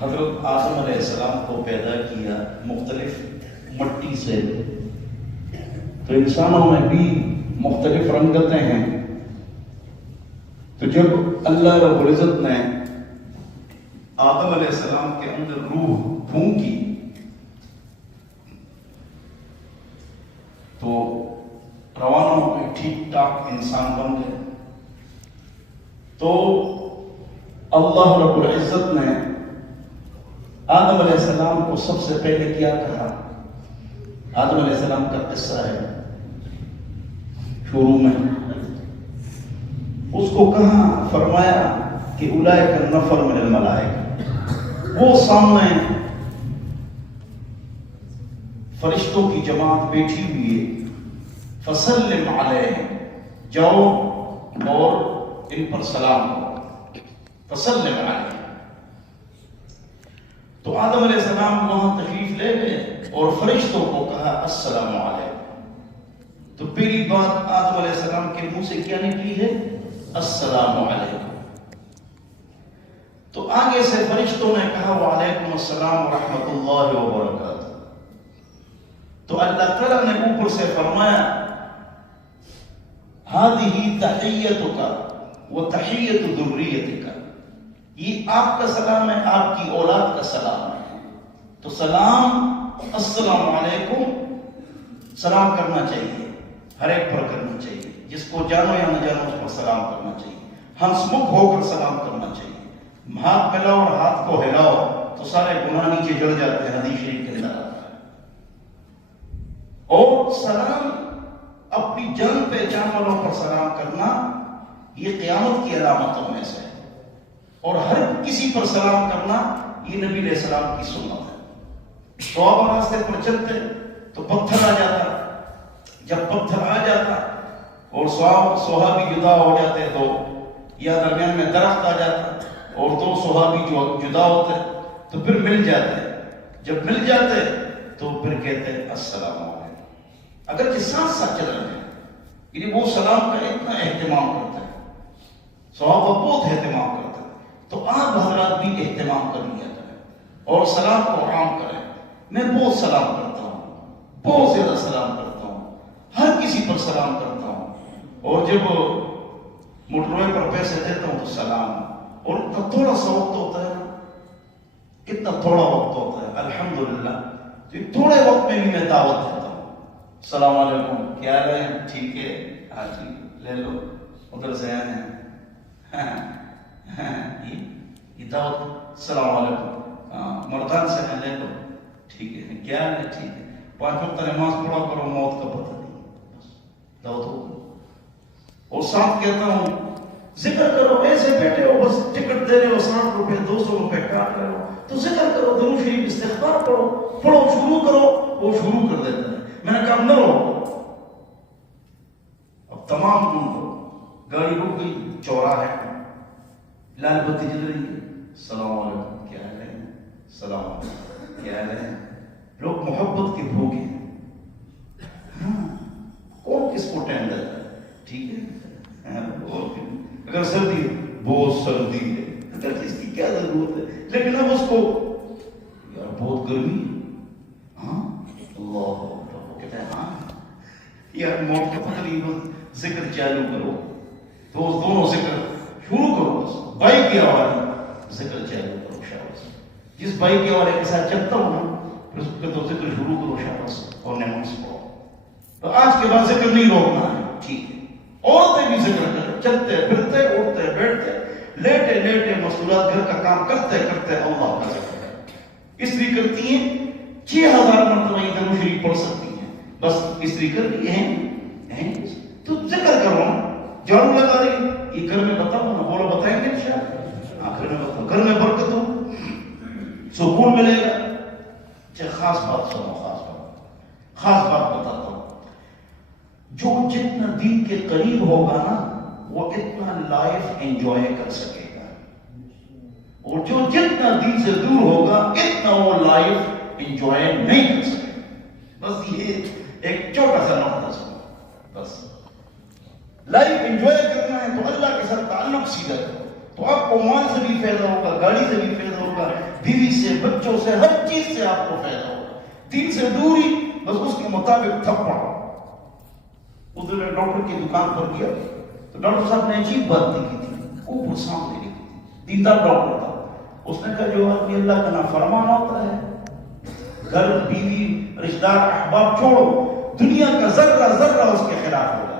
حضرت آدم علیہ السلام کو پیدا کیا مختلف مٹی سے، تو انسانوں میں بھی مختلف رنگتیں ہیں۔ تو جب اللہ رب العزت نے آدم علیہ السلام کے اندر روح پھونکی تو روانوں میں ٹھیک ٹھاک انسان بن گئے۔ تو اللہ رب العزت نے آدم علیہ السلام کو سب سے پہلے کیا کہا؟ آدم علیہ السلام کا قصہ ہے شروع میں، اس کو کہاں فرمایا کہ اولئک نفر من الملائکہ، وہ سامنے فرشتوں کی جماعت بیٹھی ہوئی ہے، فسلم علیہ، جاؤ اور ان پر سلام کرو، فسلم علیہ۔ تو آدم علیہ السلام وہاں تشریف لے گئے اور فرشتوں کو کہا السلام علیکم۔ تو پہلی بات آدم علیہ السلام کے منہ سے کیا نکلی ہے؟ السلام علیکم۔ تو آگے سے فرشتوں نے کہا وعلیکم السلام ورحمۃ اللہ وبرکاتہ۔ تو اللہ تعالیٰ نے اوپر سے فرمایا ہذہ تحیتک وتحیت ذریتک، یہ آپ کا سلام ہے، آپ کی اولاد کا سلام ہے۔ تو سلام السلام علیکم سلام کرنا چاہیے، ہر ایک پر کرنا چاہیے، جس کو جانو یا نہ جانو اس پر سلام کرنا چاہیے، ہنس مکھ ہو کر سلام کرنا چاہیے۔ ہاتھ پھیلاؤ اور ہاتھ کو ہلاؤ تو سارے گناہ نیچے جڑ جاتے ہیں، حدیث شریف کے اندر آتا ہے۔ اور سلام اپنی جان پہچان والوں پر سلام کرنا یہ قیامت کی علامتوں میں سے ہے، اور ہر کسی پر سلام کرنا یہ نبی علیہ السلام کی سنت ہے۔ صحابہ راستے پر چلتے تو پتھر آ جاتا، جب پتھر آ جاتا اور صحابی جدا ہو جاتے تو یا درمیان میں درخت آ جاتا اور دو صحابی جو جدا ہوتے تو پھر مل جاتے، جب مل جاتے تو پھر کہتے السلام علیکم، اگرچہ ساتھ ساتھ چل رہے ہیں، یعنی وہ سلام کا اتنا اہتمام کرتے ہیں، صحابہ بہت اہتمام کرتے ہیں، تو آپ حضرات بھی اہتمام کر لیا کریں اور سلام کو عام کریں۔ میں بہت سلام کرتا ہوں، بہت زیادہ سلام کرتا ہوں، ہر کسی پر سلام کرتا ہوں، اور جب موٹر وے پر پیسے دیتا ہوں تو سلام، اور اتنا تھوڑا سا وقت ہوتا ہے نا، اتنا تھوڑا وقت ہوتا ہے الحمدللہ، تو تھوڑے وقت میں بھی میں دعوت دیتا ہوں، السلام علیکم، کیا حال ہے؟ ٹھیک ہے، ہاں جی لے لو، ادھر سے آئے ہیں یہ دعوت، السلام علیکم، مردان سے ہیں، لے لو، ٹھیک ہے، کیا حال ہے؟ ٹھیک ہے، 5 وقت نماز پڑھا کرو، موت کا پتہ نہیں، بس دعوت ہو گئی۔ اور ساتھ کہتا ہوں ذکر کرو، ایسے بیٹھے ہو بس ٹکٹ دے رہے ہو، 60 روپے 200 روپے کاٹ رہے ہو تو ذکر کرو، درود شریف استغفار پڑھو شروع کرو، وہ شروع کر دیتا ہے۔ میں نے کہا نہ رہو، اب تمام ڈھونڈو، گاڑی رک گئی، چوراہے لال بتی جل رہی ہے، السلام علیکم، کیا حال ہے؟ السلام علیکم، کیا حال ہے؟ لوگ محبت کے بھوکے ہیں، ہاں کون کس کو ٹائم دیتا ہے؟ ٹھیک ہے، اگر سردی ہے بہت سردی ہے، اگر اس کی کیا ضرورت ہے، لیکن اب اس کو یار بہت گرمی ہے، ہاں اللہ اکبر، کہتا ہے ہاں یار موت کا پتہ نہیں، ذکر چالو کرو، تو دونوں ذکر شروع کرو، بس بائک کی آواز ذکر چالو کرو، شاباش، جس بائک کی آواز کے ساتھ چلتا ہوں نا پھر اس کے تو ذکر شروع کرو، شاباش، اور نماز پڑھو۔ تو آج کے بعد ذکر نہیں روکنا ہے، ٹھیک ہے، عورتیں بھی ذکر کریں، چلتے پھرتے اٹھتے بیٹھتے لیٹے لیٹے مصروفات گھر کا کام کرتے کرتے اللہ کا ذکر ہے، استری کرتی ہیں 6000 مرتبہ درود شریف پڑھ سکتی ہیں، بس استری کر لی ہیں تو ذکر کرو، جھاڑو لگا رہی یہ گھر میں بتاؤ نا، بولو بتائیں گے انشاءاللہ، گھر میں بتاؤ، گھر میں برکت ہو، سکون ملے گا۔ چاہے خاص بات سنو، خاص بات بتاتا ہوں، جو جتنا دین کے قریب ہوگا نا وہ اتنا لائف انجوائے کر سکے گا، اور جو جتنا دین سے دور ہوگا اتنا وہ لائف انجوائے نہیں کر سکے گا۔ بس یہ ایک چھوٹا سا نقطہ سنو، بس لائف انجوائے کرنا ہے تو اللہ کے ساتھ تعلق سیدھا کرو، تو آپ کو مال سے بھی فائدہ ہوگا، گاڑی سے بھی فائدہ ہوگا، بیوی سے، بچوں سے، ہر چیز سے آپ کو فائدہ ہوگا. دین سے دوری بس اس کے مطابق تھپڑ. اس دن میں ڈاکٹر کی دکان پر گیا تو ڈاکٹر صاحب نے عجیب بات لکھی تھی، اوپر سامنے لکھی تھی. دیندار ڈاکٹر تھا. اس نے کہا جو آدمی اللہ کا نافرمان ہوتا ہے، گھر، بیوی، رشتہ دار، احباب چھوڑو، دنیا کا ذرہ ذرہ اس کے خلاف ہوگا.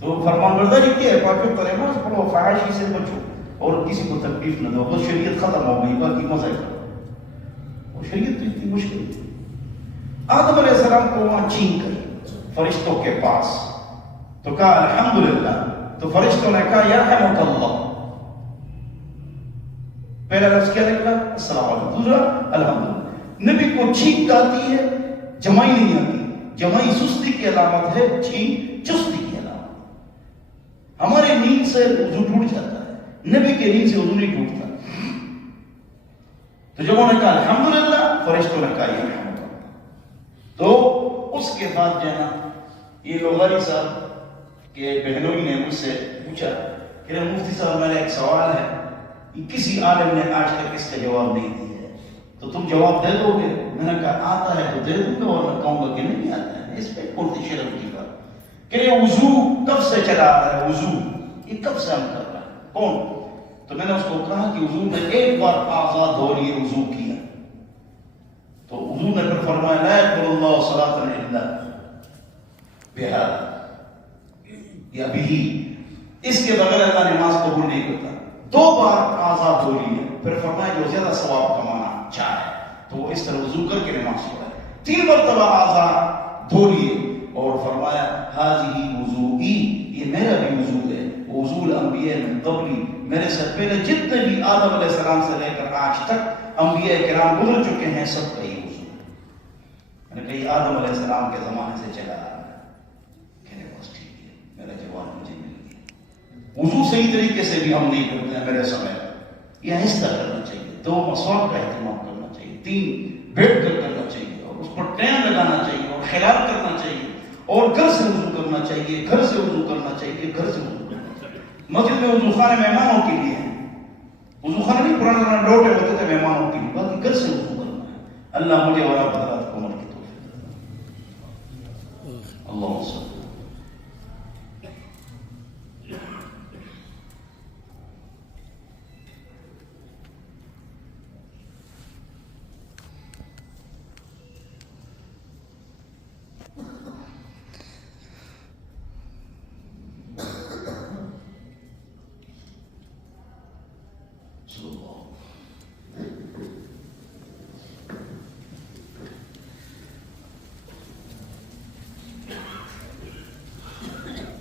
تو فرمان برداری کیا ہے، پاکیوں کا نماز پڑھو، فحاشی سے بچو اور کسی کو تکلیف نہ دو. بس شریعت ختم ہو گئی، باقی مزہ کرو. اور شریعت تو اتنی مشکل تھی. آدم علیہ السلام کو وہاں چھین کر فرشتوں کے پاس تو کہا الحمدللہ. تو فرشتوں نے کہا یرحمک اللہ. پہلا لفظ کیا نکلا؟ السلام علیکم. دوسرا الحمدللہ. نبی کو چھینک آتی ہے، جمائی نہیں آتی. جمائی سستی کی علامت ہے، چھینک چستی کی علامت. ہمارے نیند سے وضو ٹوٹ جاتا ہے، نبی کے نیند سے وضو نہیں ٹوٹتا. تو جب انہوں نے کہا الحمدللہ، فرشتوں نے کہا یرحمک اللہ. تو اس کے بعد جو ہے نا، یہ لوہاری صاحب کے بہنوئی نے مجھ سے پوچھا کہ مفتی صاحب میرا ایک سوال ہے، کسی عالم نے آج تک اس کا جواب نہیں دیا ہے، تو تم جواب دے دو گے؟ میں نے کہا آتا ہے تو دے دوں گا، اور میں کہوں گا کہ نہیں آتا ہے. اس پہ کون شرم کی بات کہ یہ وضو کب سے چلا رہا ہے، وضو یہ کب سے ہم کر رہا ہے، کون؟ تو میں نے اس کو کہا کہ وضو میں ایک بار آزاد ہو لیے وضو کیا تو وضو نے پھر فرمایا لا يقبل اللہ صلاۃ الا بہذا یا بھی، اس کے بغیر اللہ نماز قبول نہیں کرتا. 2 بار آزاد ہو لیے، پھر فرمایا جو زیادہ ثواب کمانا چاہے تو وہ اس طرح وضو کر کے نماز پڑھے. 3 مرتبہ آزاد دھو لیے اور فرمایا ھذہ وضوئی، یہ میرا بھی وضو ہے. وضو الانبیاء من قبلی، میرے سے پہلے جتنے بھی آدم علیہ السلام سے لے کر آج تک انبیاء کرام گزر چکے ہیں، سب کا یہ وضو ہے. میں نے کہا یہ آدم علیہ السلام کے زمانے سے چلا آ رہا ہے. کہنے بس ٹھیک ہے، میرا جواب مجھے مل گیا. وضو صحیح طریقے سے بھی ہم نہیں کرتے ہیں میرے سمے. یہ آہستہ کرنا چاہیے، 2 مسواک کا اہتمام کرنا چاہیے، 3 بیٹھ کر کرنا چاہیے، اور اس پر ٹائم لگانا چاہیے، اور خیال کرنا چاہیے، اور گھر سے وضو کرنا چاہیے، گھر سے وضو کرنا چاہیے، گھر سے وضو کرنا چاہیے. مسجد میں وضو خانے مہمانوں کے لیے ہیں، وضو خانے نہیں پرانا لوٹے ہوتے تھے مہمانوں کے لیے، باقی گھر سے وضو کرنا ہے. اللہ مجھے اور آپ حضرات کو عمل کی توفیق دے. اللہم صل.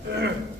Yeah.